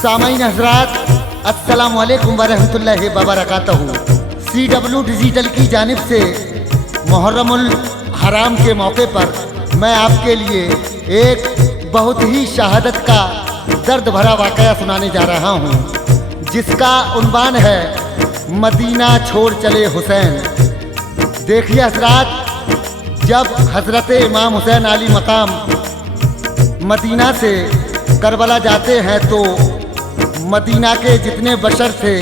सामाईन हज़रात, अस्सलाम वालेकुम वरहमतुल्लाहि वबरकातुहू। CW डिजिटल की जानिब से मुहर्रमुल हराम के मौके पर मैं आपके लिए एक बहुत ही शहादत का दर्द भरा वाक़या सुनाने जा रहा हूँ, जिसका उन्वान है मदीना छोड़ चले हुसैन। देखिए हज़रात, जब हज़रत इमाम हुसैन आली मकाम मदीना से करबला जाते हैं तो मदीना के जितने बशर थे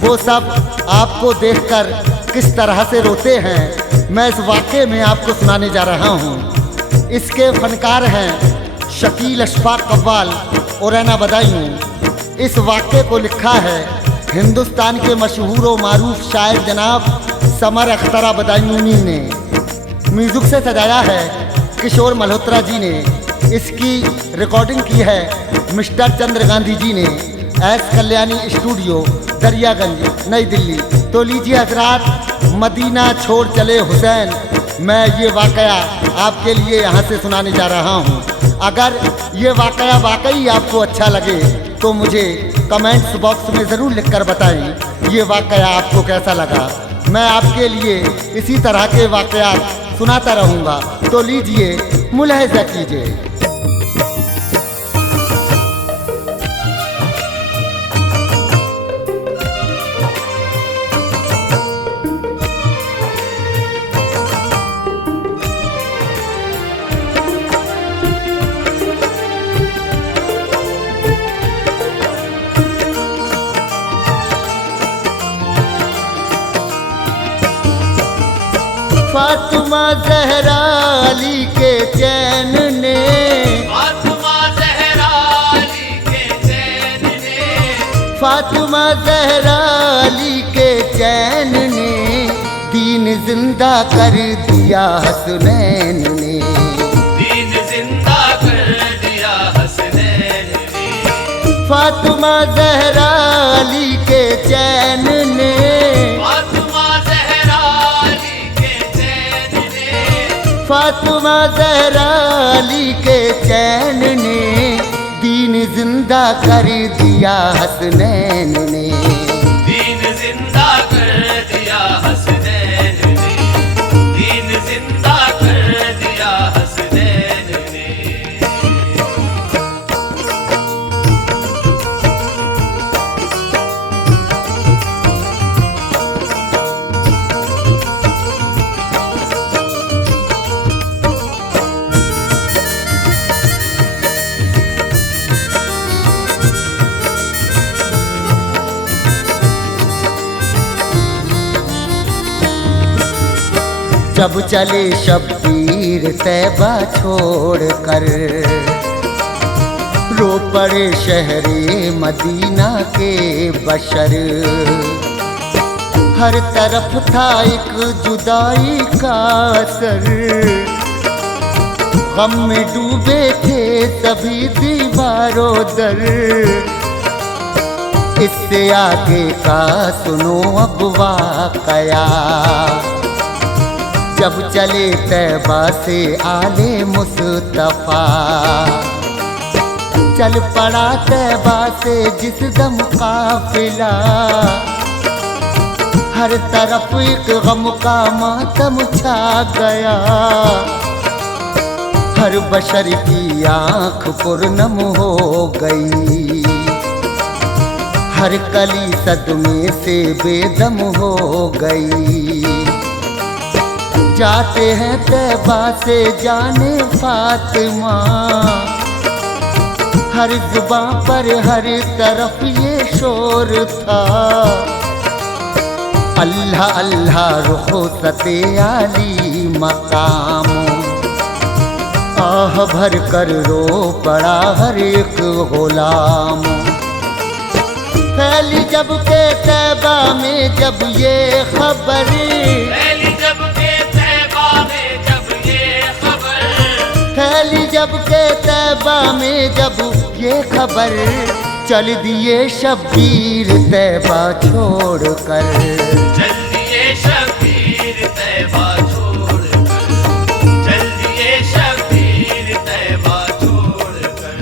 वो सब आपको देखकर किस तरह से रोते हैं, मैं इस वाक़े में आपको सुनाने जा रहा हूँ। इसके फनकार हैं शकील अशफाक कव्वाल और रैना बदायूं। इस वाक़े को लिखा है हिंदुस्तान के मशहूर व मारूफ शायर जनाब समर अख्तरा बदायूनी ने। म्यूज़िक से सजाया है किशोर मल्होत्रा जी ने। इसकी रिकॉर्डिंग की है मिस्टर चंद्र गांधी जी ने, एस कल्याणी स्टूडियो, दरियागंज, नई दिल्ली। तो लीजिए हज़रात, मदीना छोड़ चले हुसैन, मैं ये वाक़या आपके लिए यहाँ से सुनाने जा रहा हूँ। अगर ये वाक़या वाकई आपको अच्छा लगे तो मुझे कमेंट्स बॉक्स में ज़रूर लिखकर बताएं ये वाक़या आपको कैसा लगा। मैं आपके लिए इसी तरह के वाक़यात सुनाता रहूँगा, तो लीजिए मुलाहिज़ा कीजिए। फातिमा ज़हरा अली के चैन ने, फातिमा ज़हरा अली के चैन ने, फातिमा ज़हरा अली के चैन ने दीन जिंदा कर दिया हसनैन ने, दीन जिंदा कर दिया हसनैन ने। फातिमा ज़हरा अली के चैन ने, फातिमा ज़हरा अली के चैन ने, फातिमा ज़हरा अली के चैन ने दीन जिंदा कर दिया हसनैन ने, दीन जिंदा कर दिया हसनैन ने, दीन जिंदा कर दिया हसनैन ने। जब चले शब्बीर तैबा छोड़ कर, रो पड़े शहरे मदीना के बशर। हर तरफ था एक जुदाई का असर, गम में डूबे थे सभी दीवारों दर। इससे आगे का सुनो अब वाक़या, जब चले तैबा से आले मुस्तफ़ा। चल पड़ा तैबा से जिस दम काफ़िला, हर तरफ एक गम का मातम छा गया। हर बशर की आँख पुरनम हो गई, हर कली सदमे से बेदम हो गई। जाते हैं तैबा से जाने फातिमा, हर जुबां पर हर तरफ ये शोर था। अल्लाह अल्लाह रुख़सते आली मकाम, आह भर कर रो पड़ा हर एक गुलाम। फैली जब के तैबा में जब ये खबर, फैली जब के तैबा में जब ये खबर, फैली जब के तैबा में जब ये खबर, चल दिए शब्बीर तैबा छोड़ कर। चल दिए शब्बीर तैबा छोड़ कर, चल दिए शब्बीर तैबा छोड़ कर।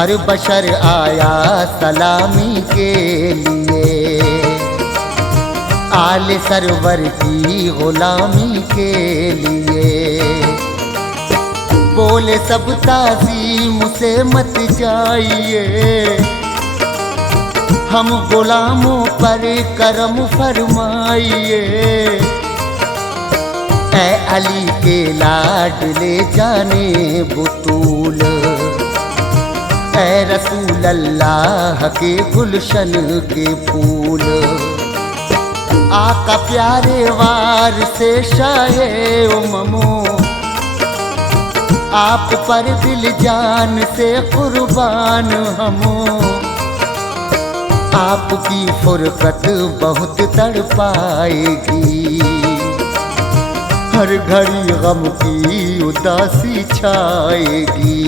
हर बशर आया सलामी के लिए, आले सरवर की गुलामी के लिए। बोले सब ताज़ीम से मत जाइए, हम गुलामों पर करम फरमाइए। ऐ अली के लाडले जाने बुतूल, ऐ रसूल अल्लाह के गुलशन के फूल। आका प्यारे वार से शाहे उममो, आप पर दिल जान से कुर्बान हमो। आपकी फुरकत बहुत तड़पाएगी, हर घड़ी गम की उदासी छाएगी।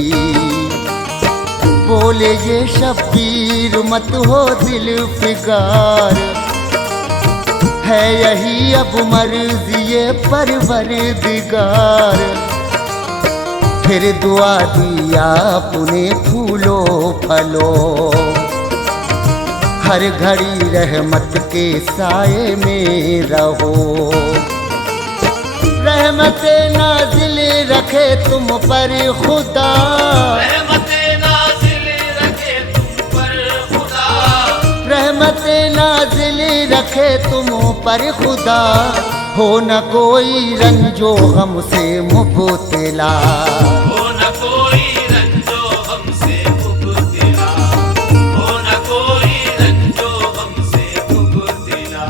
बोले ये शब्बीर मत हो दिल फिगार, है यही अब मर्ज़ी ये परवरदिगार। फिर दुआ दी आपने फूलो फलो, हर घड़ी रहमत के साए में रहो। रहमत नाज़िल रखे तुम पर खुदा, रहमत नाज़िल रखे तुम पर खुदा, रहमत नाज़िल रखे तुम पर खुदा। हो न कोई रंजो हमसे मुबतला, हो न कोई रंजो हमसे मुबतला, हो न कोई रंजो हमसे मुबतला।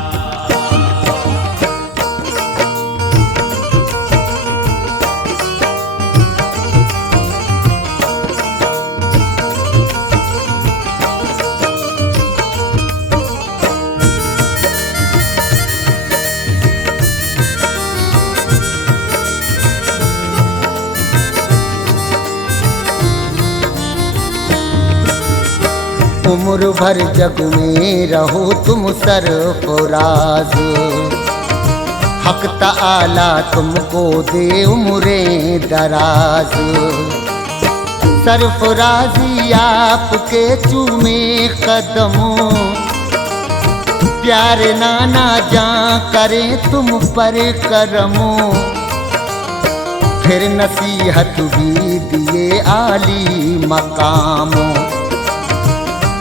उम्र भर जग में रहो तुम सरफराज, हक ताला तुमको दे उम्रें दराज। सरफराजी आपके चूमे कदमों, प्यारे नाना जां करें तुम पर करमो। फिर नसीहत भी दिए आली मकामों,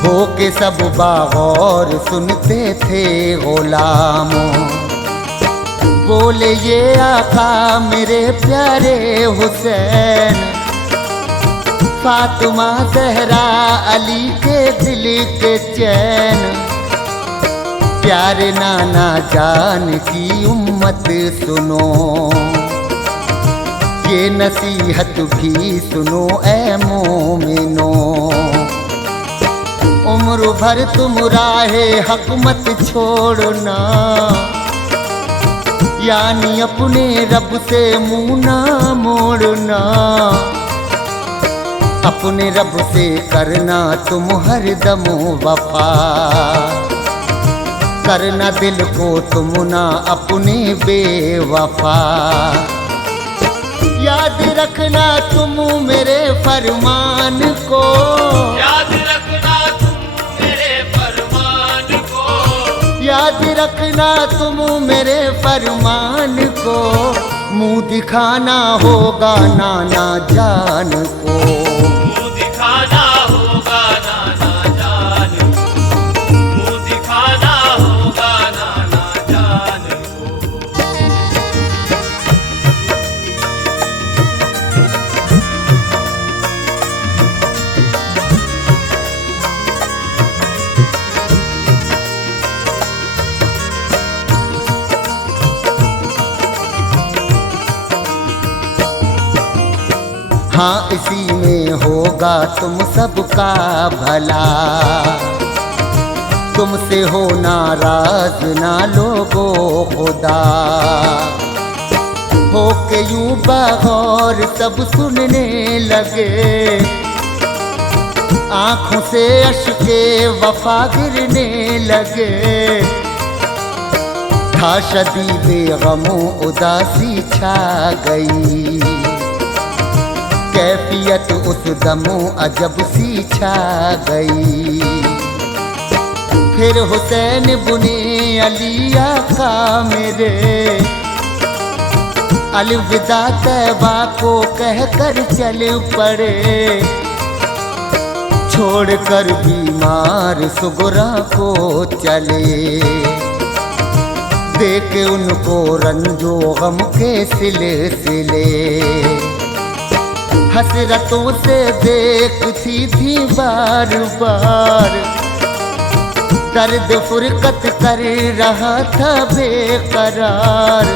हो के सब बागौर सुनते थे गुलामों। बोले ये आका मेरे प्यारे हुसैन, फातिमा ज़हरा अली के दिल के चैन। प्यारे नाना जान की उम्मत सुनो, ये नसीहत भी सुनो ऐ मोमिनो। उम्र भर तुम राहे हक मत छोड़ना, यानी अपने रब से मुँह ना मोड़ना। अपने रब से करना तुम हर दम वफा, करना दिल को तुम ना अपने बेवफा। याद रखना तुम मेरे फरमान को, याद रखना तुम मेरे फरमान को, याद रखना तुम मेरे फरमान को। मुँह दिखाना होगा नाना जान को, मुँह दिखाना होगा नाना जान को, मुँह दिखाना होगा नाना जान को। हाँ इसी में होगा तुम सबका भला। तुमसे हो नाराज ना लोगो खुदा, हो के यूं बगौर सब सुनने लगे। आँखों से अश्के वफा गिरने लगे। था शदीद गमो उदासी छा गई, कैफियत उस दमो अजब सी छा गई। फिर हुसैन बुने अली आका मेरे, अलविदा तैबा को कहकर चल पड़े। छोड़कर बीमार सुगरा को चले, देख उनको रंजो गम के सिलसिले। हसरतों से देखती थी बार बार, दर्द फुरकत कर रहा था बेकरार।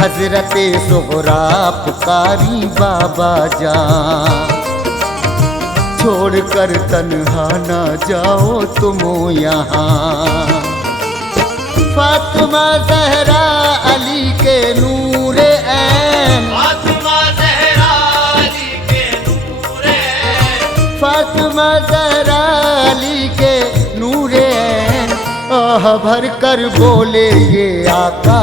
हजरते सुगरा पुकारी बाबा जान, छोड़कर तन्हा ना जाओ तुम यहाँ। फातिमा ज़हरा अली के नूर ऐन, फातिमा ज़हरा अली के नूर ऐन, फातिमा ज़हरा अली के नूर ऐन। आह भर कर बोले ये आका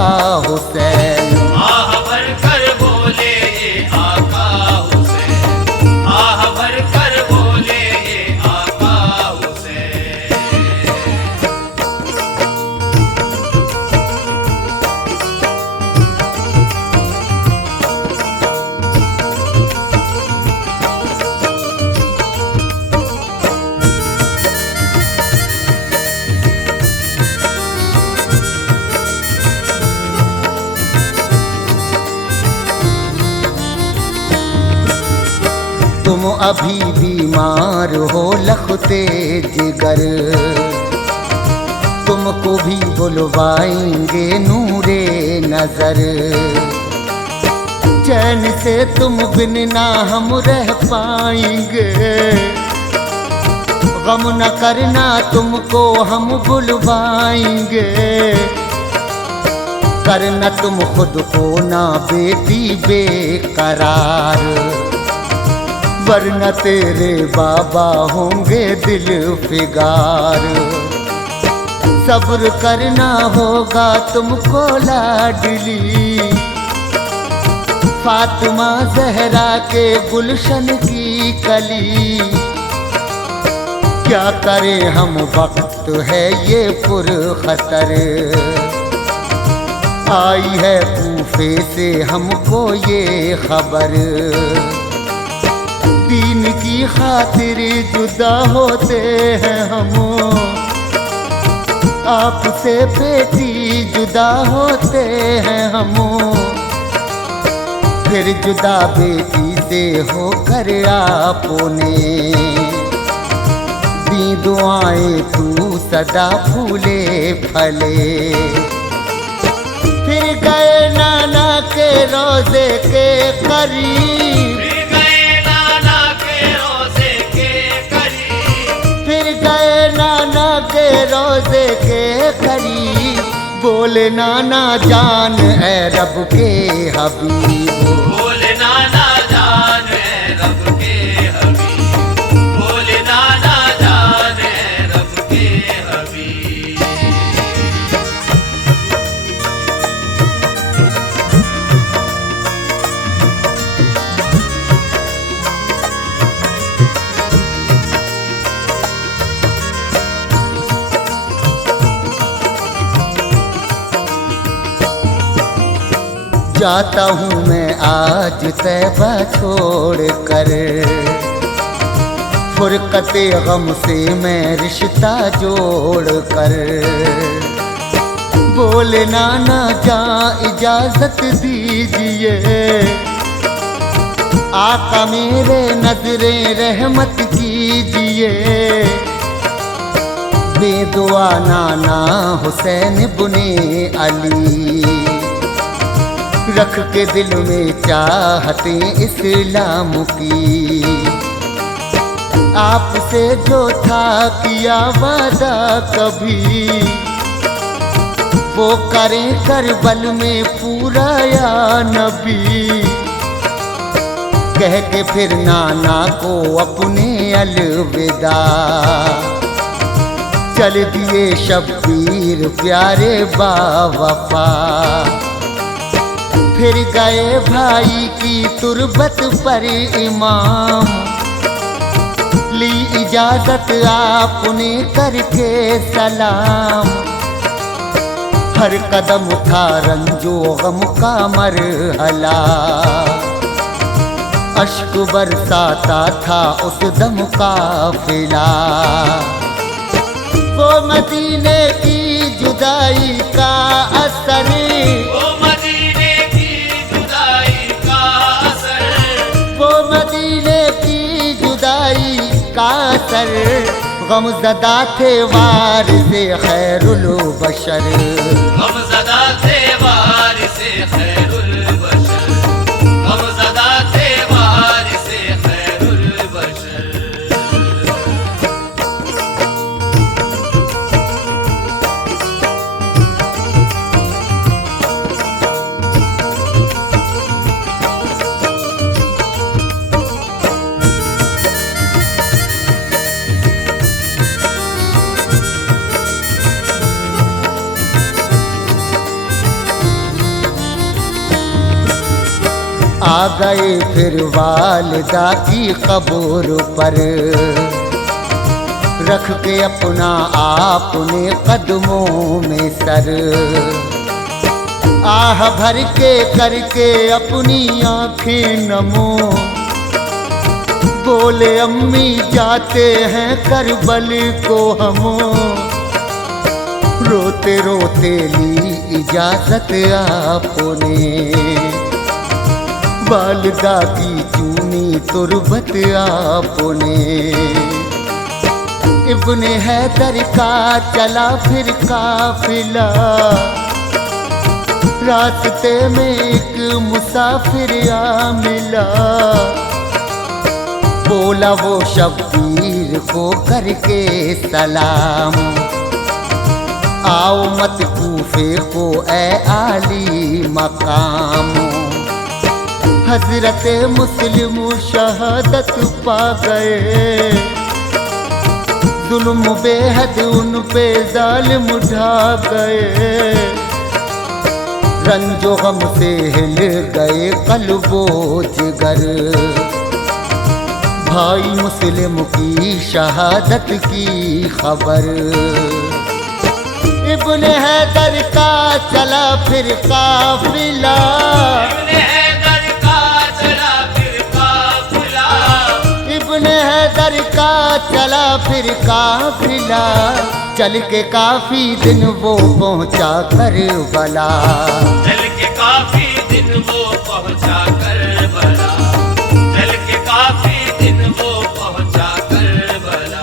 हुसैन, आह भर कर बोले ये आका हुसैन, आह भर कर बोले ये आका हुसैन। तुम अभी बीमार हो लखते जिगर, तुमको भी बुलवाएंगे नूरे नजर। चैन से तुम बिन ना हम रह पाएंगे, गम न करना तुमको हम बुलवाएंगे। करना तुम खुद को ना बेटी बेकरार, वरना तेरे बाबा होंगे दिल फिगार। सब्र करना होगा तुमको लाडली, फातिमा ज़हरा के गुलशन की कली। क्या करें हम वक्त है ये पुरखतर, आई है कूफे से हमको ये खबर। दीन की खातिर जुदा होते हैं हम, आपसे बेटी जुदा होते हैं हम। फिर जुदा बेटी से होकर आपने दी दुआएं तू सदा फूले फले। फिर गए नाना के रोजे के करीब, के रोजे के करीब। बोले नाना जान है रब के हबीब, बोले नाना जान है रब के हबीब, बोले नाना जान है रब के हबीब। जाता हूँ मैं आज तैबा छोड़ कर, फुरकते गम से मैं रिश्ता जोड़ कर। बोले नाना जा इजाजत दीजिए, आका मेरे नजरे रहमत कीजिए। बेदुआ नाना हुसैन बुने अली, रख के दिल में चाहते इस्लाम की। आपसे जो था किया वादा कभी, वो करें करबल में पूरा या नबी। कह के फिर नाना को अपने अलविदा, चल दिए शब्बीर प्यारे बावफा। फिर गए भाई की तुरबत पर इमाम, ली इजाजत आपने करके सलाम। हर कदम था रंजो गम का मरहला, अश्क बरसाता था उस दम काफिला। वो मदीने की जुदाई का असर, वो मदीने की जुदाई का असर, वो मदीने की जुदाई का असर। गमज़दा थे वारिसे खैरुल बशर, गमज़दा थे वारिसे खैरुल बशर, गमज़दा थे वारिसे खैरुल बशर। आ गए फिर वालिदा की कब्र पर, रख के अपना आपने कदमों में सर। आह भर के करके अपनी आंखें नमो, बोले अम्मी जाते हैं करबल को हमो। रोते रोते ली इजाजत आपने, वालिदा की चूनी तुरबत आपने। इब्ने हैदर का चला फिर काफिला, रास्ते में एक मुसाफिर आ मिला। बोला वो शब्बीर को करके सलाम, आओ मत कूफे को ए आली मकाम। हजरत मुस्लिम शहादत पा गए, जुल्म बेहद उन पे जालिम ढा गए। रंजो गम से हिल गए कल्बो जिगर, भाई मुस्लिम की शहादत की खबर। इब्ने हैदर का चला फिर काफिला, इब्ने हैदर का चला फिर काफिला, इब्ने हैदर का चला फिर काफिला। चल के काफी दिन वो पहुंचा करबला, चल के काफी दिन वो पहुंचा करबला, चल के काफी दिन वो पहुंचा करबला।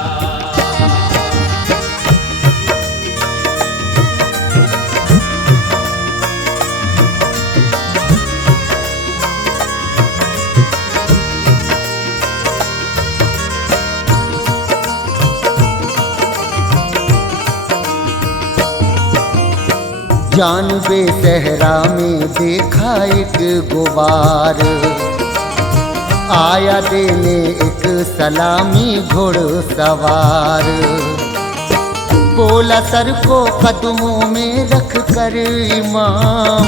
जानबे सहरा में देखा एक गुबार, आया देने एक सलामी घुड़सवार। बोला सर को कदमों में रख कर इमाम,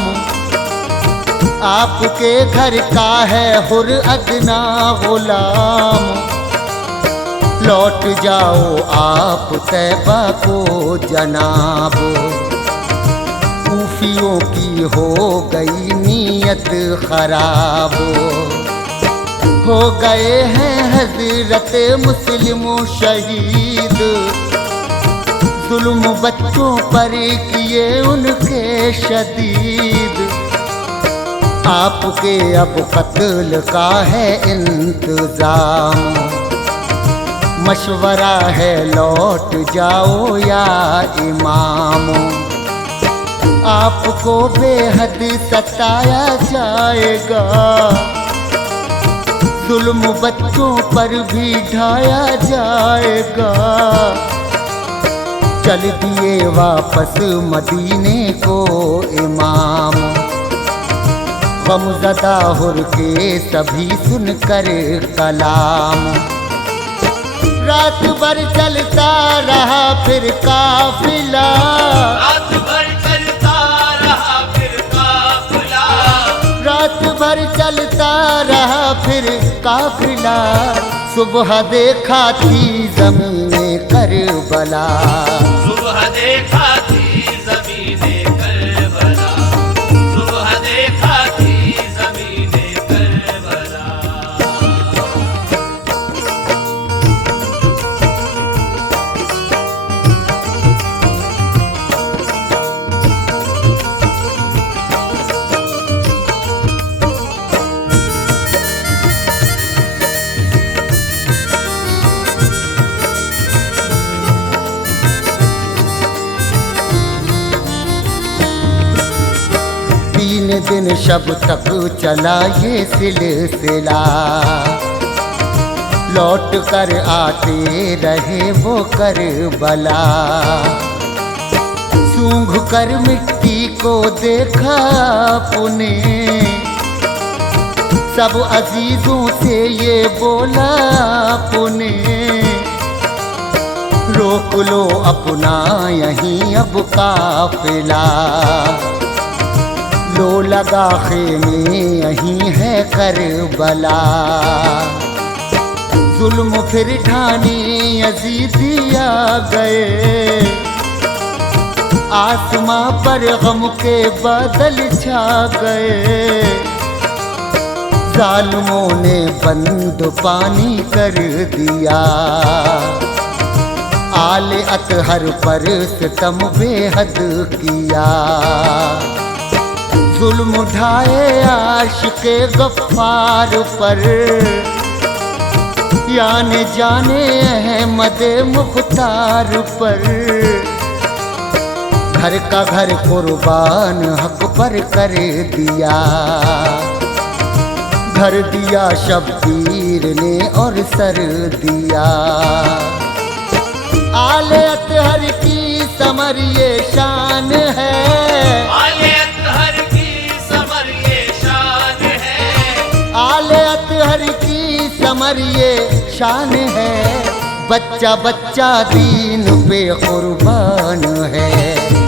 आपके घर का है हुर अदना गुलाम। लौट जाओ आप तैबा को जनाब, सूफियों की हो गई नीयत खराब। हो गए हैं हजरत मुस्लिम शहीद, जुल्म बच्चों पर किए उनके शदीद। आपके अब कत्ल का है इंतजाम, मशवरा है लौट जाओ या इमाम। आपको बेहद सताया जाएगा, जुल्म बच्चों पर भी ढाया जाएगा। चल दिए वापस मदीने को इमाम, गमज़दा हुर के सभी सुनकर कलाम। रात भर चलता रहा फिर काफिला, रात भर चलता रहा फिर काफिला, भर चलता रहा फिर काफिला, सुबह देखा थी ज़मीने करबला। सुबह देखा थी ज़मीने करबला, सुबह देखा थी ज़मीने करबला। तीन दिन शब तक चला ये सिलसिला, लौट कर आते रहे वो करबला। सूंघ कर मिट्टी को देखा पुने, सब अजीजों से ये बोला पुने, रोक लो अपना यहीं अब काफिला। लो लगा खेमे यहीं है करबला। जुल्म फिर ढाने यजीदी आ गए, आसमां पर गम के बादल छा गए। जालिमों ने बंद पानी कर दिया, आले अतहर पर सितम बेहद किया। जुल्म उठाए आशिक़े गफ्फार पर, याने जाने अहमद मुख्तार पर। घर का घर कुर्बान हक पर कर दिया, धर दिया शब्बीर ने और सर दिया। आले अतहर की समर ये शान है, आले अतहर की समर ये शान है, आले अतहर की समर ये शान है। बच्चा बच्चा दीन पे कुर्बान है।